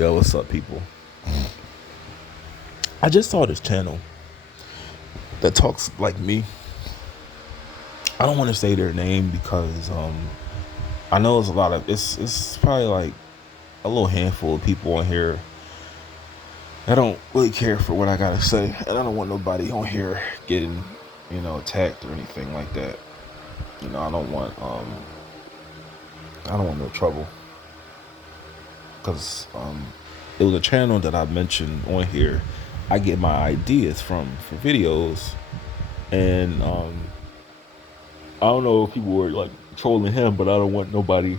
Yo, what's up, people? I just saw this channel that talks like me. I don't want to say their name because I know it's a lot of it's probably like a little handful of people on here. I don't really care for what I gotta say, and I don't want nobody on here getting, attacked or anything like that. I don't want no trouble because it was a channel that I mentioned on here. I get my ideas from for videos, and I don't know if people were like trolling him, but I don't want nobody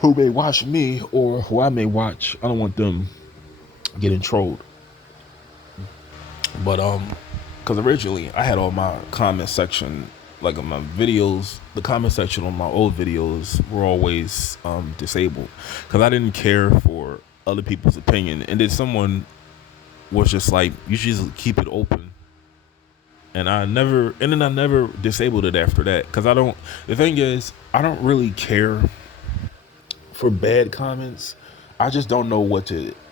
who may watch me or who I may watch. I don't want them getting trolled. But because originally I had all my comment section, like on my videos, the comment section on my old videos were always disabled because I didn't care for other people's opinion, and then someone was just like, you should just keep it open. And I never disabled it after that because the thing is, I don't really care for bad comments. I just don't know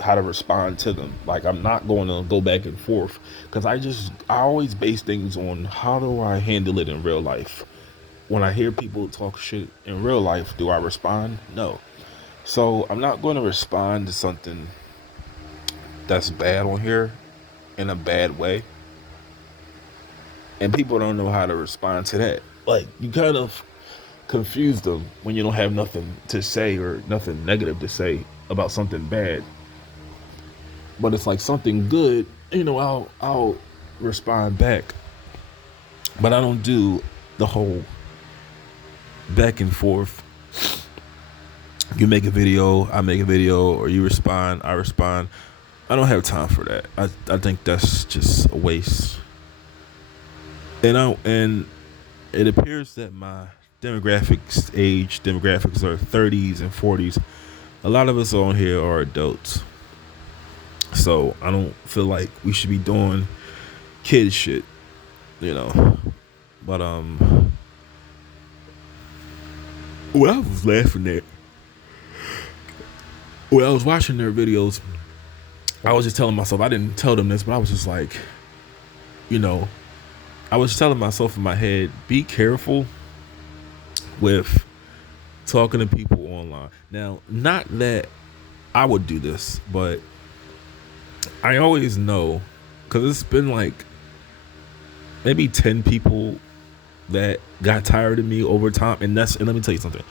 how to respond to them. Like, I'm not going to go back and forth because I always base things on how do I handle it in real life. When I hear people talk shit in real life, do I respond? No. So I'm not going to respond to something that's bad on here in a bad way. And people don't know how to respond to that. Like, you kind of confuse them when you don't have nothing to say or nothing negative to say about something bad. But it's like something good, I'll respond back. But I don't do the whole back and forth. You make a video, I make a video, or you respond, I respond. I don't have time for that. I think that's just a waste. And it appears that my demographics are 30s and 40s. A lot of us on here are adults, so I don't feel like we should be doing kid shit, But what I was laughing at when I was watching their videos, I was just telling myself, I didn't tell them this, but I was just like, I was telling myself in my head, be careful with talking to people online. Now, not that I would do this, but I always know, because it's been like maybe 10 people that got tired of me over time. And let me tell you something,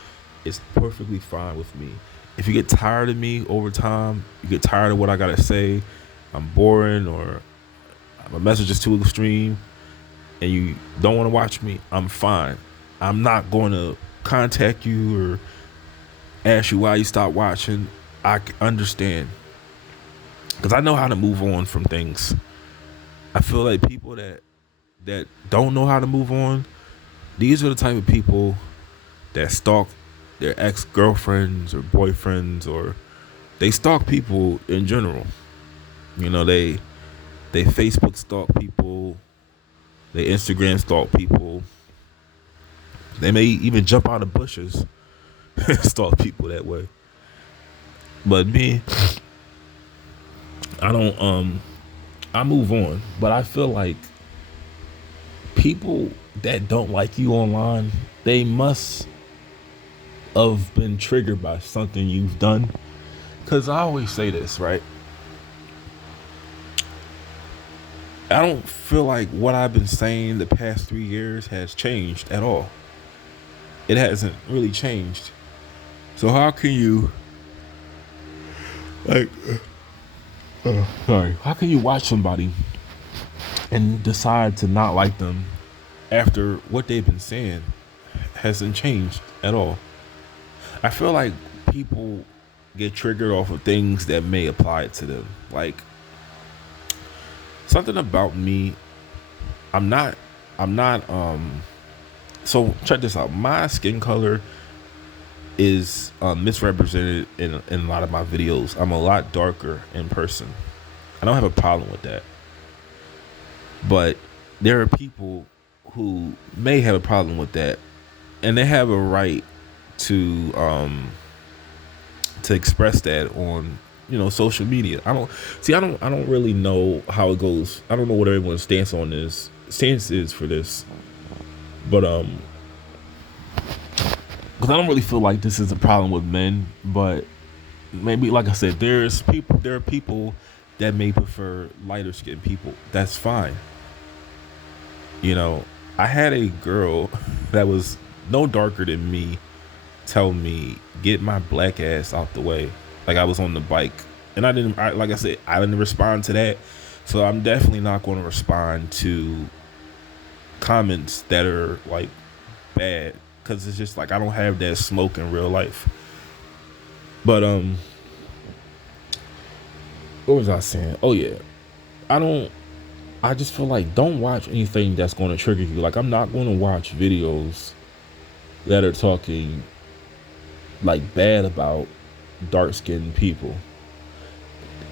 it's perfectly fine with me. If you get tired of me over time, you get tired of what I gotta say, I'm boring, or my message is too extreme, and you don't want to watch me, I'm fine. I'm not going to contact you or ask you why you stopped watching. I understand because I know how to move on from things. I feel like people that don't know how to move on, these are the type of people that stalk their ex-girlfriends or boyfriends, or they stalk people in general. They Facebook stalk people, they Instagram stalk people. They may even jump out of bushes and stalk people that way. But me, I move on. But I feel like people that don't like you online, they must have been triggered by something you've done. Because I always say this, right? I don't feel like what I've been saying the past 3 years has changed at all. It hasn't really changed. So how can you, how can you watch somebody and decide to not like them after what they've been saying hasn't changed at all? I feel like people get triggered off of things that may apply to them. Like, something about me, so check this out. My skin color is misrepresented in a lot of my videos. I'm a lot darker in person. I don't have a problem with that. But there are people who may have a problem with that, and they have a right to to express that on, social media. I don't really know how it goes. I don't know what everyone's stance is for this, but because I don't really feel like this is a problem with men, but maybe, like I said, there are people that may prefer lighter skinned people. That's fine. I had a girl that was no darker than me tell me, get my black ass out the way. Like, I was on the bike, and like I said, I didn't respond to that. So I'm definitely not going to respond to comments that are like bad, because it's just like, I don't have that smoke in real life. But what was I saying? Oh yeah, I just feel like, don't watch anything that's going to trigger you. Like, I'm not going to watch videos that are talking like bad about dark skinned people.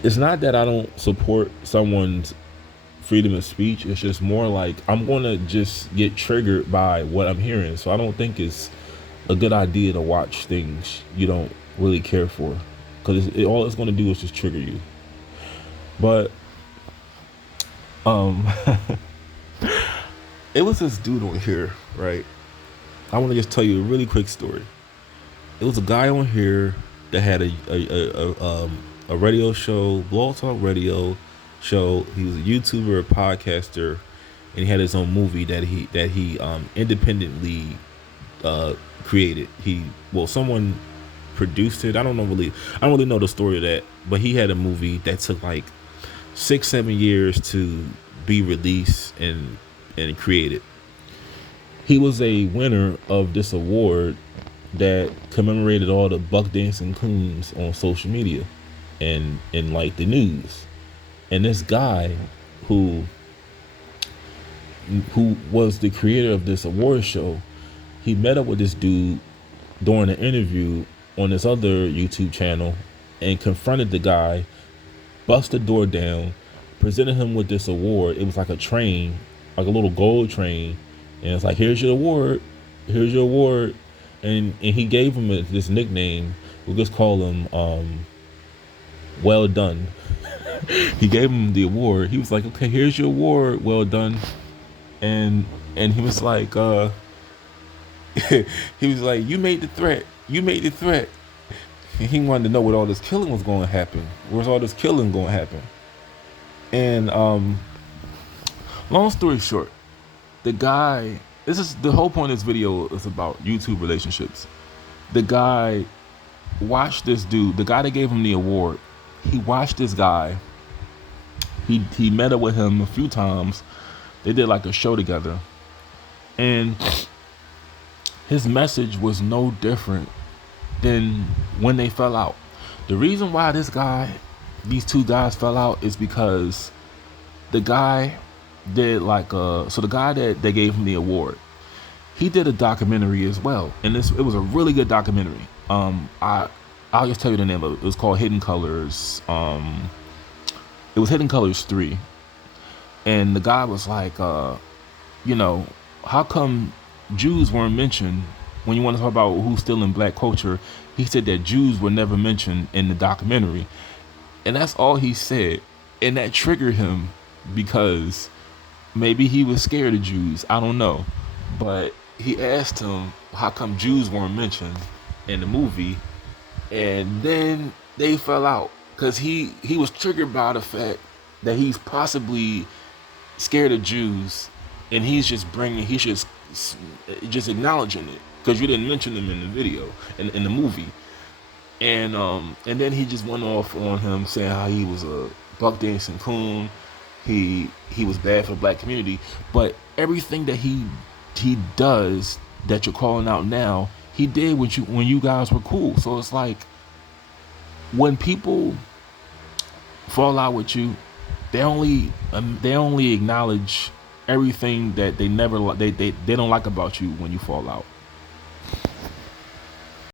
It's not that I don't support someone's freedom of speech. It's just more like, I'm going to just get triggered by what I'm hearing. So I don't think it's a good idea to watch things you don't really care for, because all it's going to do is just trigger you. But it was this dude on here, right? I want to just tell you a really quick story. It was a guy on here that had a radio show, Blog Talk Radio show. He was a YouTuber, a podcaster, and he had his own movie that he independently created. Someone produced it. I don't really know the story of that, but he had a movie that took like 6-7 years to be released and created. He was a winner of this award that commemorated all the buck dancing coons on social media and in like the news. And this guy who was the creator of this award show, he met up with this dude during an interview on this other YouTube channel and confronted the guy, bust the door down, presented him with this award. It was like a train, like a little gold train, and it's like, here's your award, and he gave him this nickname. We'll just call him Well Done. He gave him the award. He was like, okay, here's your award, well done. And he was like, you made the threat. And he wanted to know what all this killing was going to happen. Where's all this killing going to happen? And long story short, the guy, the whole point of this video is about YouTube relationships. The guy watched this dude, the guy that gave him the award. He watched this guy. He met up with him a few times. They did like a show together. And his message was no different than when they fell out. The reason why these two guys fell out is because the guy did the guy that they gave him the award, he did a documentary as well. And it was a really good documentary. I'll just tell you the name of it. It was called Hidden Colors. It was Hidden Colors 3. And the guy was like, how come Jews weren't mentioned when you want to talk about who's still in black culture? He said that Jews were never mentioned in the documentary. And that's all he said. And that triggered him because maybe he was scared of Jews. I don't know. But he asked him, how come Jews weren't mentioned in the movie? And then they fell out because he was triggered by the fact that he's possibly scared of Jews, and he's just acknowledging it because you didn't mention them in the video, in the movie. And then he just went off on him saying how he was a buck dancing coon, he was bad for the black community. But everything that he does that you're calling out now, he did when you guys were cool. So it's like, when people fall out with you, they only acknowledge everything that they don't like about you when you fall out.